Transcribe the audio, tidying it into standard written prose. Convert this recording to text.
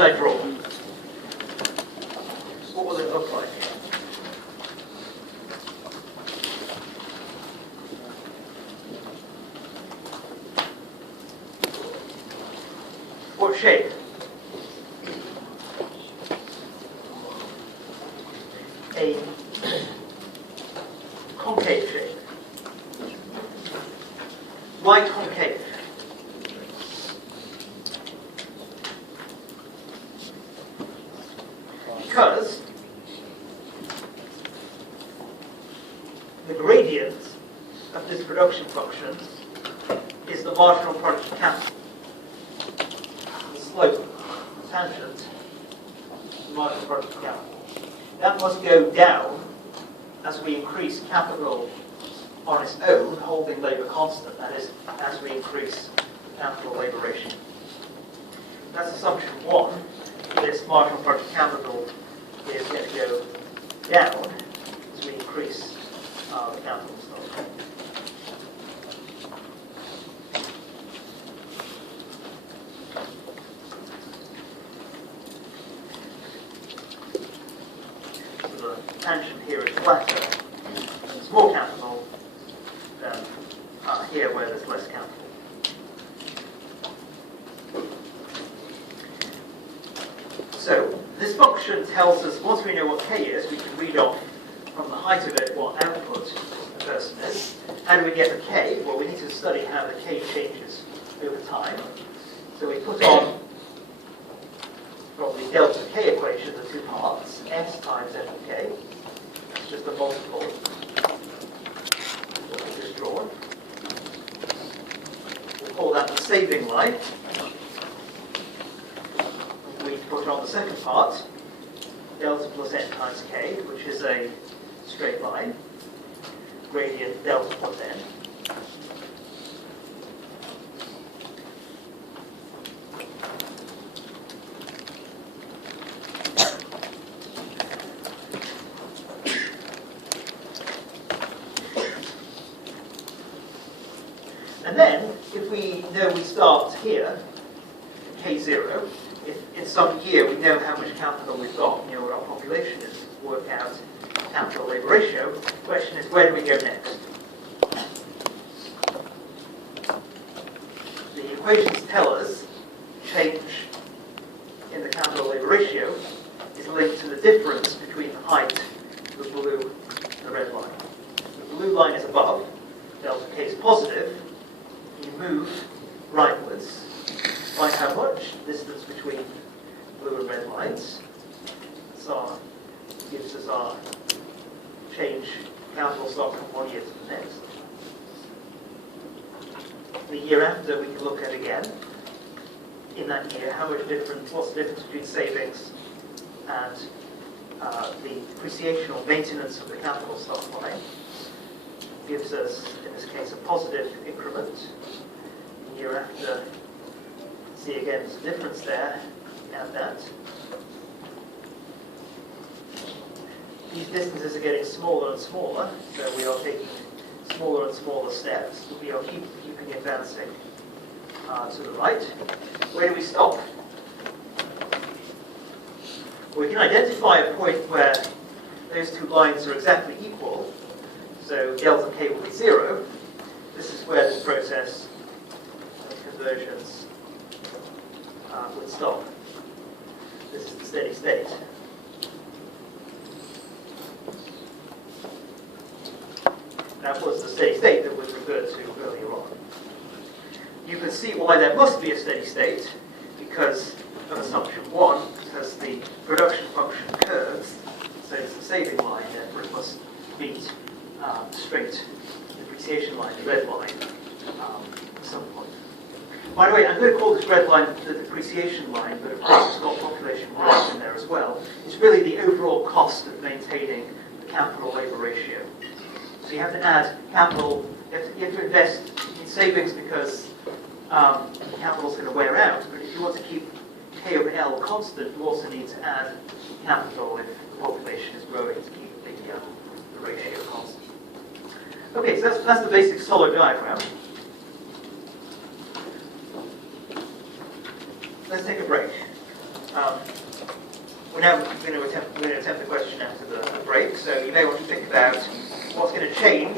should I draw? What will it look like? What shape? A concave shape. Why concave? Because the gradient of this production function is the marginal product of capital. The slope, tangent, the marginal product of capital. That must go down as we increase capital on its own, holding labour constant, that is, as we increase the capital-labour ratio. That's assumption one. This marginal product of capital is going to go down as we increase the capital stock. So the tangent here is flatter. There's more capital than here where there's less capital. So this function tells us, once we know what k is, we can read off from the height of it what output the person is. How do we get the k? Well, we need to study how the k changes over time. So we put on from the delta k equation the two parts, s times f of k. It's just a multiple that we just drawn. We'll call that the saving line. We put on the second part, delta plus n times k, which is a straight line, gradient delta plus n. And then, if we know we start here, k0, if in some year we know how much capital we've got, we know what our population is, work out capital-labour ratio, the question is, where do we go next? The equations tell us change in the capital-labour ratio is linked to the difference between the height of the blue and the red line. The blue line is above, delta k is positive. You move rightwards. By how much? Distance between blue and red lines. So gives us our change capital stock from one year to the next. The year after we can look at again. In that year, how much difference? What's the difference between savings and the depreciation or maintenance of the capital stock line? Gives us, in this case, a positive increment. The year after, see again, there's a difference there and that. These distances are getting smaller and smaller, so we are taking smaller and smaller steps. We are keeping advancing to the right. Where do we stop? We can identify a point where those two lines are exactly equal. So delta k will be 0. This is where this process of conversions would stop. This is the steady state. That was the steady state that was referred to earlier on. You can see why there must be a steady state, because of assumption 1, because the production function curves, so it's the saving line, therefore it must meet straight depreciation line, the red line, at some point. By the way, I'm going to call this red line the depreciation line, but of course it's got population growth in there as well. It's really the overall cost of maintaining the capital-labour ratio. So you have to add capital, you have to invest in savings because capital is going to wear out, but if you want to keep K over L constant, you also need to add capital if the population is growing to keep the ratio constant. Okay, so that's the basic solid diagram. Let's take a break. We're now going to attempt the question after the break, so you may want to think about what's going to change